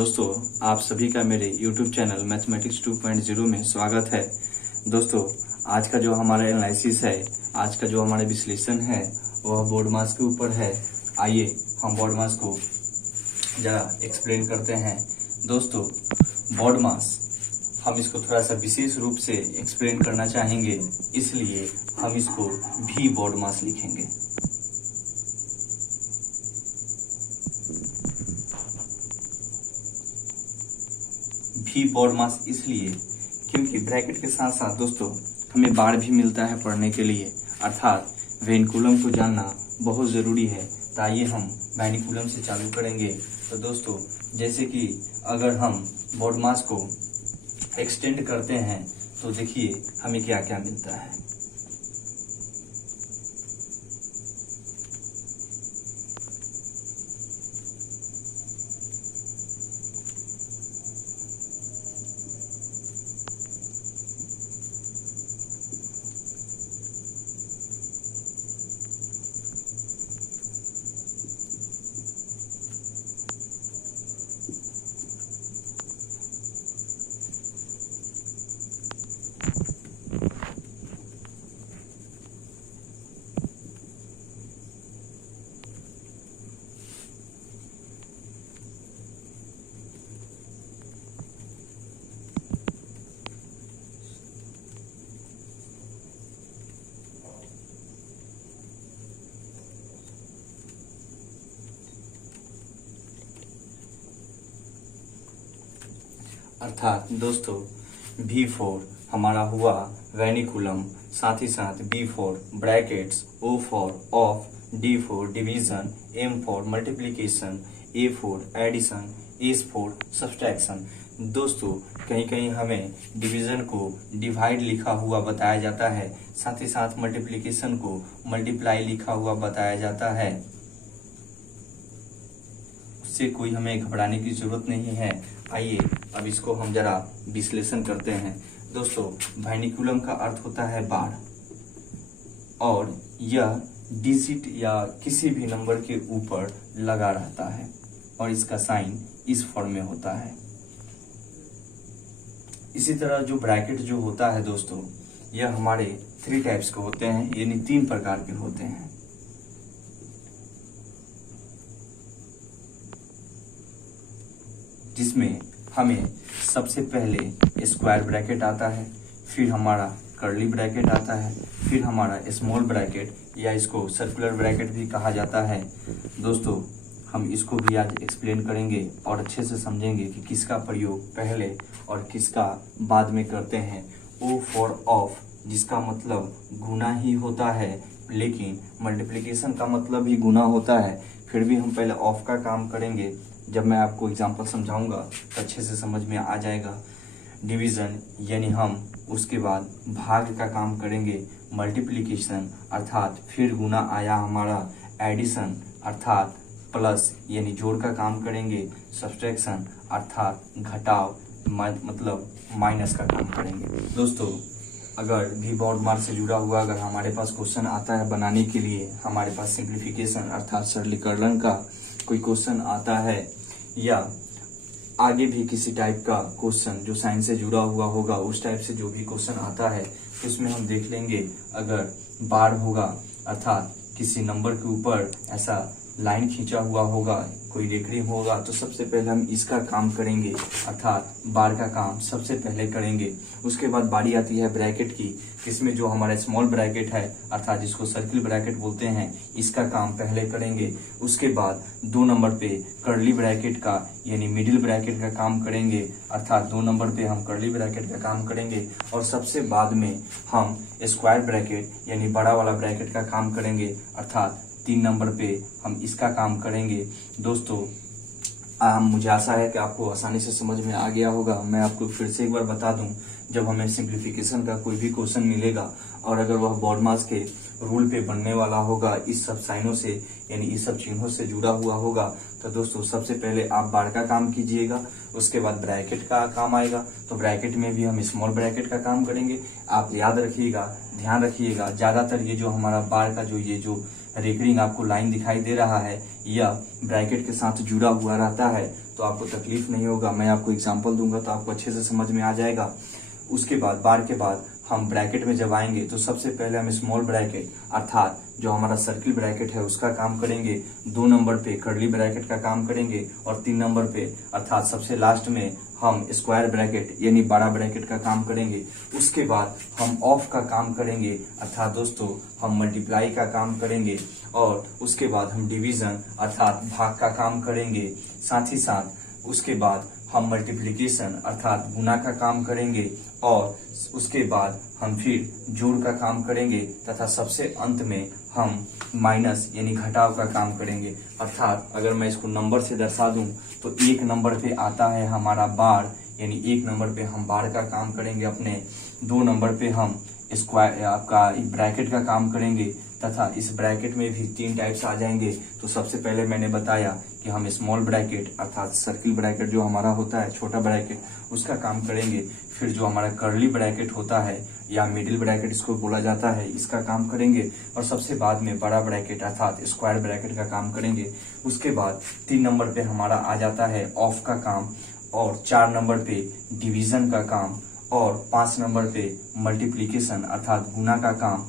दोस्तों, आप सभी का मेरे YouTube चैनल मैथमेटिक्स 2.0 में स्वागत है। दोस्तों, आज का जो हमारा एनालिसिस है, आज का जो हमारा विश्लेषण है वह बोर्ड मास के ऊपर है। आइए हम बोर्ड मास को जरा एक्सप्लेन करते हैं। दोस्तों, बोर्ड मास हम इसको थोड़ा सा विशेष रूप से एक्सप्लेन करना चाहेंगे, इसलिए हम इसको भी बोर्ड मास लिखेंगे। भी बोर्ड मास इसलिए क्योंकि ब्रैकेट के साथ साथ दोस्तों हमें बार भी मिलता है पढ़ने के लिए, अर्थात वेनिकुलम को जानना बहुत ज़रूरी है। तो आइए हम वेनिकुलम से चालू करेंगे। तो दोस्तों, जैसे कि अगर हम बोर्ड मास को एक्सटेंड करते हैं तो देखिए हमें क्या क्या मिलता है। अर्थात दोस्तों V4 हमारा हुआ वेनिकुलम, साथ ही साथ B4 brackets, O4 of, D4 division, M4 multiplication, A4 addition, S4 subtraction. दोस्तों, कहीं कहीं हमें डिवीजन को डिवाइड लिखा हुआ बताया जाता है, साथ ही साथ मल्टीप्लिकेशन को मल्टीप्लाई लिखा हुआ बताया जाता है। उससे कोई हमें घबराने की जरूरत नहीं है। आइए अब इसको हम जरा विश्लेषण करते हैं। दोस्तों, वेनिकुलम का अर्थ होता है बार, और यह डिजिट या किसी भी नंबर के ऊपर लगा रहता है और इसका साइन इस फॉर्म में होता है। इसी तरह जो ब्रैकेट जो होता है दोस्तों, यह हमारे 3 टाइप्स के होते हैं, यानी 3 प्रकार के होते हैं। जिसमें हमें सबसे पहले स्क्वायर ब्रैकेट आता है, फिर हमारा कर्ली ब्रैकेट आता है, फिर हमारा स्मॉल ब्रैकेट या इसको सर्कुलर ब्रैकेट भी कहा जाता है। दोस्तों, हम इसको भी आज एक्सप्लेन करेंगे और अच्छे से समझेंगे कि किसका प्रयोग पहले और किसका बाद में करते हैं। O फॉर ऑफ, जिसका मतलब गुना ही होता है, लेकिन मल्टीप्लिकेशन का मतलब भी गुना होता है। फिर भी हम पहले ऑफ का काम करेंगे, जब मैं आपको एग्जांपल समझाऊंगा तो अच्छे से समझ में आ जाएगा। डिवीज़न यानी हम उसके बाद भाग का काम करेंगे। मल्टीप्लिकेशन अर्थात फिर गुना आया हमारा। एडिशन अर्थात प्लस यानी जोड़ का काम करेंगे। सब्सट्रैक्शन अर्थात घटाव मतलब माइनस का काम करेंगे। दोस्तों, अगर भी बोर्ड मार्क से जुड़ा हुआ अगर हमारे पास क्वेश्चन आता है बनाने के लिए, हमारे पास सिंप्लीफिकेशन अर्थात सरलीकरण का कोई क्वेश्चन आता है, या आगे भी किसी टाइप का क्वेश्चन जो साइंस से जुड़ा हुआ होगा, उस टाइप से जो भी क्वेश्चन आता है तो उसमें हम देख लेंगे। अगर बार होगा अर्थात किसी नंबर के ऊपर ऐसा लाइन खींचा हुआ होगा, कोई रेखड़ी होगा, तो सबसे पहले हम इसका काम करेंगे, अर्थात बार का काम सबसे पहले करेंगे। उसके बाद बारी आती है ब्रैकेट की, इसमें जो हमारा स्मॉल ब्रैकेट है अर्थात जिसको सर्किल ब्रैकेट बोलते हैं, इसका काम पहले करेंगे। उसके बाद 2 नंबर पे कर्ली ब्रैकेट का यानी मिडिल ब्रैकेट का काम करेंगे, अर्थात 2 नंबर पे हम कर्ली ब्रैकेट का काम करेंगे। और सबसे बाद में हम स्क्वायर ब्रैकेट यानी बड़ा वाला ब्रैकेट का काम करेंगे, अर्थात 3 नंबर पे हम इसका काम करेंगे। दोस्तों, मुझे आशा है कि आपको आसानी से समझ में आ गया होगा। मैं आपको फिर से एक बार बता दूं, जब हमें सिंप्लीफिकेशन का कोई भी क्वेश्चन मिलेगा और अगर वह बोर्ड मास के रूल पे बनने वाला होगा, इस सब साइनों से यानी इस सब चिन्हों से जुड़ा हुआ होगा, तो दोस्तों सबसे पहले आप बार का काम कीजिएगा। उसके बाद ब्रैकेट का काम आएगा, तो ब्रैकेट में भी हम स्मॉल ब्रैकेट का काम करेंगे। आप याद रखिएगा, ध्यान रखिएगा, ज्यादातर ये जो हमारा बार का ये जो रेकरिंग आपको लाइन दिखाई दे रहा है, यह ब्रैकेट के साथ जुड़ा हुआ रहता है। तो आपको तकलीफ नहीं होगा। मैं आपको एग्जांपल दूंगा तो आपको अच्छे से समझ में आ जाएगा। उसके बाद बार के बाद हम ब्रैकेट में जब आएंगे तो सबसे पहले हम स्मॉल ब्रैकेट अर्थात जो हमारा सर्किल ब्रैकेट है उसका काम करेंगे, 2 नंबर पे कर्ली ब्रैकेट का काम करेंगे और 3 नंबर पे अर्थात सबसे लास्ट में हम स्क्वायर ब्रैकेट यानी बड़ा ब्रैकेट का काम करेंगे। उसके बाद हम ऑफ का काम करेंगे अर्थात दोस्तों हम मल्टीप्लाई का काम करेंगे और उसके बाद हम डिवीजन अर्थात भाग का काम करेंगे। साथ ही साथ उसके बाद हम मल्टीप्लिकेशन अर्थात गुना का काम करेंगे और उसके बाद हम फिर जोड़ का काम करेंगे तथा सबसे अंत में हम माइनस यानी घटाव का काम करेंगे। अर्थात अगर मैं इसको नंबर से दर्शा दूं तो 1 नंबर पे आता है हमारा बार, यानी 1 नंबर पे हम बार का काम करेंगे अपने, 2 नंबर पे हम स्क्वायर आपका ब्रैकेट का काम करेंगे तथा इस ब्रैकेट में भी 3 टाइप्स आ जाएंगे। तो सबसे पहले मैंने बताया कि हम स्मॉल ब्रैकेट अर्थात सर्किल ब्रैकेट जो हमारा होता है छोटा ब्रैकेट उसका काम करेंगे। फिर जो हमारा कर्ली ब्रैकेट होता है या मिडिल ब्रैकेट इसको बोला जाता है इसका काम करेंगे और सबसे बाद में बड़ा ब्रैकेट अर्थात स्क्वायर ब्रैकेट का काम करेंगे। उसके बाद 3 नंबर पे हमारा आ जाता है ऑफ का काम और 4 नंबर पे डिवीजन का काम और 5 नंबर पे मल्टीप्लिकेशन अर्थात गुना का काम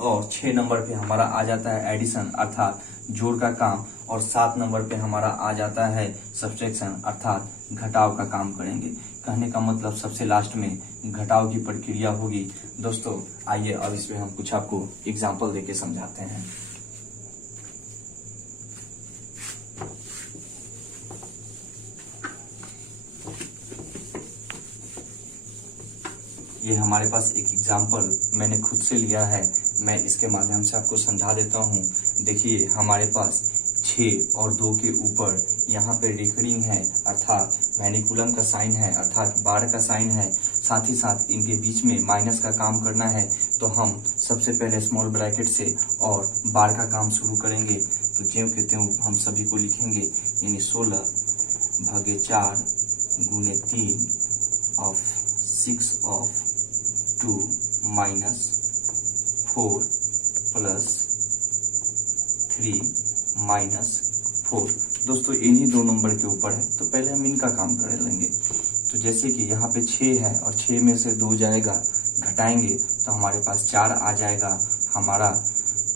और 6 नंबर पे हमारा आ जाता है एडिशन अर्थात जोड़ का काम और 7 नंबर पे हमारा आ जाता है सब्ट्रैक्शन अर्थात घटाव का काम करेंगे। कहने का मतलब सबसे लास्ट में घटाव की प्रक्रिया होगी। दोस्तों आइए अब इसमें हम कुछ आपको एग्जाम्पल देके समझाते हैं। ये हमारे पास एक एग्जाम्पल मैंने खुद से लिया है, मैं इसके माध्यम से आपको समझा देता हूँ। देखिए हमारे पास 6 और 2 के ऊपर यहाँ पे रिकरिंग है अर्थात मैनिकुलम का साइन है अर्थात बार का साइन है, साथ ही साथ इनके बीच में माइनस का काम करना है। तो हम सबसे पहले स्मॉल ब्रैकेट से और बार का काम शुरू करेंगे। तो ज्यों के त्यों हम सभी को लिखेंगे यानी 16 भागे 4 गुने 3 of 6 of 2 minus 4 plus 3 minus 4। दोस्तों इन्हीं 2 नंबर के ऊपर है तो पहले हम इनका काम कर लेंगे। तो जैसे कि यहाँ पे 6 है और 6 में से 2 जाएगा, घटाएंगे तो हमारे पास 4 आ जाएगा। हमारा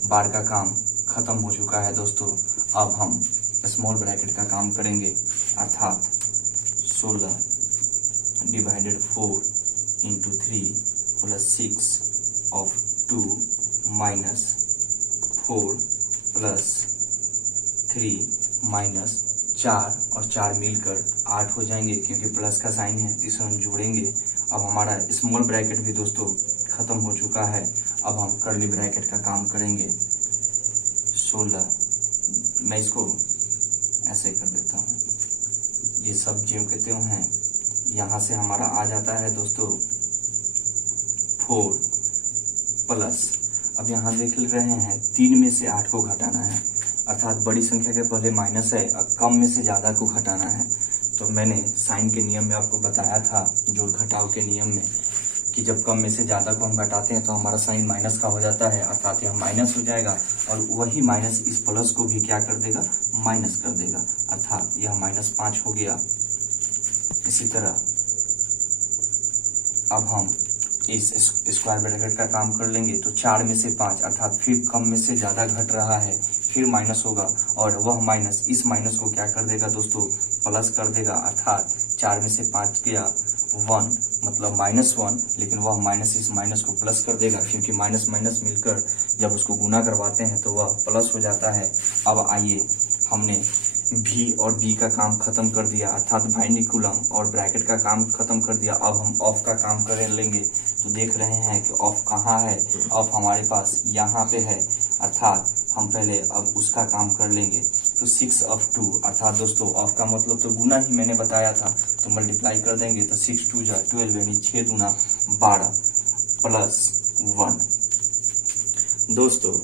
बार का काम खत्म हो चुका है दोस्तों। अब हम स्मॉल ब्रैकेट का काम करेंगे अर्थात 16 divided 4 into 3 plus 6 of 2 minus 4 plus 3 minus 4 और 4 मिलकर 8 हो जाएंगे क्योंकि प्लस का साइन है तो इसे हम जोड़ेंगे। अब हमारा स्मॉल ब्रैकेट भी दोस्तों खत्म हो चुका है। अब हम कर्ली ब्रैकेट का काम करेंगे। 16 मैं इसको ऐसे कर देता हूँ, ये सब ज्यों के त्यों हैं। यहाँ से हमारा आ जाता है दोस्तों 4 प्लस, अब यहाँ देख रहे हैं 3 में से 8 को घटाना है अर्थात बड़ी संख्या के पहले माइनस है और कम में से ज्यादा को घटाना है। तो मैंने साइन के नियम में आपको बताया था जोड़ घटाव के नियम में कि जब कम में से ज्यादा को हम घटाते हैं तो हमारा साइन माइनस का हो जाता है अर्थात यह माइनस हो जाएगा और वही माइनस इस प्लस को भी क्या कर देगा, माइनस कर देगा अर्थात यह -5 हो गया। इसी तरह अब हम इस स्क्वायर ब्रैकेट का काम कर लेंगे तो 4 में से 5 अर्थात फिर कम में से ज्यादा घट रहा है, फिर माइनस होगा और वह माइनस इस माइनस को क्या कर देगा दोस्तों, प्लस कर देगा अर्थात 4 में से 5 गया 1 मतलब -1, लेकिन वह माइनस इस माइनस को प्लस कर देगा क्योंकि माइनस माइनस मिलकर जब उसको गुना करवाते हैं तो वह प्लस हो जाता है। अब आइए हमने भी और बी का काम खत्म कर दिया अर्थात बाइनिकुलम और ब्रैकेट का काम खत्म कर दिया। अब हम ऑफ का काम कर लेंगे। तो देख रहे हैं कि ऑफ कहाँ है, ऑफ हमारे पास यहाँ पे है अर्थात हम पहले अब उसका काम कर लेंगे। तो 6 ऑफ 2 अर्थात दोस्तों ऑफ का मतलब तो गुना ही मैंने बताया था, तो मल्टीप्लाई कर देंगे तो 6 2 जा 12 यानी 6 दूना 12 प्लस 1। दोस्तों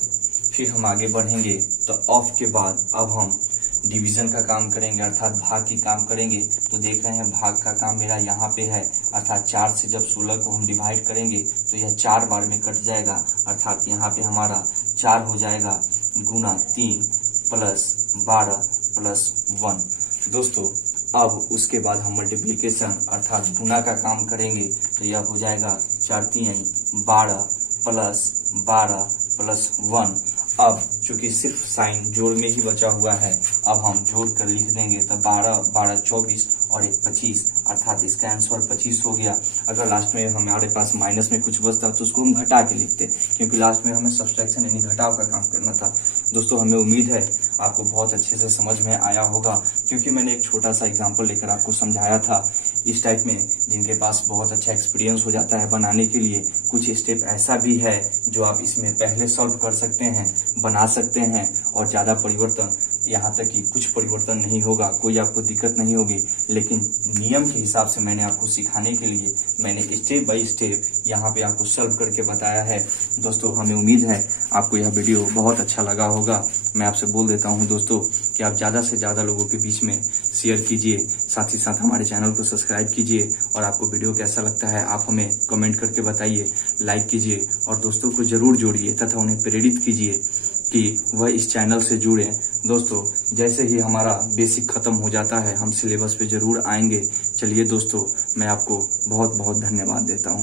फिर हम आगे बढ़ेंगे तो ऑफ के बाद अब हम डिवीजन का काम करेंगे अर्थात भाग की काम करेंगे। तो देख रहे हैं भाग का काम मेरा यहाँ पे है अर्थात 4 से जब 16 को हम डिवाइड करेंगे तो यह 4 बार में कट जाएगा अर्थात यहाँ पे हमारा 4 हो जाएगा गुना 3 प्लस 12 प्लस 1। दोस्तों अब उसके बाद हम मल्टीप्लिकेशन अर्थात गुना का काम करेंगे, तो यह हो जाएगा 4 तिहाई 12 प्लस 12 प्लस 1। अब चूंकि सिर्फ साइन जोड़ में ही बचा हुआ है, अब हम जोड़ कर लिख देंगे, तो 12 12 24 और 1 25, अर्थात इसका आंसर 25 हो गया। अगर लास्ट में हमारे पास माइनस में कुछ बचता तो उसको हम घटा के लिखते, क्योंकि लास्ट में हमें सब्सट्रैक्शन यानी घटाव का काम करना था। दोस्तों, हमें उम्मीद है आपको बहुत अच्छे से समझ में आया होगा, क्योंकि मैंने एक छोटा सा एग्जाम्पल लेकर आपको समझाया था। इस टाइप में जिनके पास बहुत अच्छा एक्सपीरियंस हो जाता है बनाने के लिए, कुछ स्टेप ऐसा भी है जो आप इसमें पहले सॉल्व कर सकते हैं, बना सकते हैं, और ज़्यादा परिवर्तन, यहाँ तक कि कुछ परिवर्तन नहीं होगा, कोई आपको दिक्कत नहीं होगी। लेकिन नियम के हिसाब से मैंने आपको सिखाने के लिए मैंने स्टेप बाय स्टेप यहाँ पे आपको सॉल्व करके बताया है। दोस्तों, हमें उम्मीद है आपको यह वीडियो बहुत अच्छा लगा होगा। मैं आपसे बोल देता हूँ दोस्तों कि आप ज़्यादा से ज़्यादा लोगों के बीच में शेयर कीजिए, साथ ही साथ हमारे चैनल को सब्सक्राइब कीजिए, और आपको वीडियो कैसा लगता है आप हमें कमेंट करके बताइए, लाइक कीजिए, और दोस्तों को जरूर जोड़िए तथा उन्हें प्रेरित कीजिए कि वह इस चैनल से जुड़े। दोस्तों, जैसे ही हमारा बेसिक खत्म हो जाता है, हम सिलेबस पे जरूर आएंगे। चलिए दोस्तों, मैं आपको बहुत बहुत धन्यवाद देता हूँ।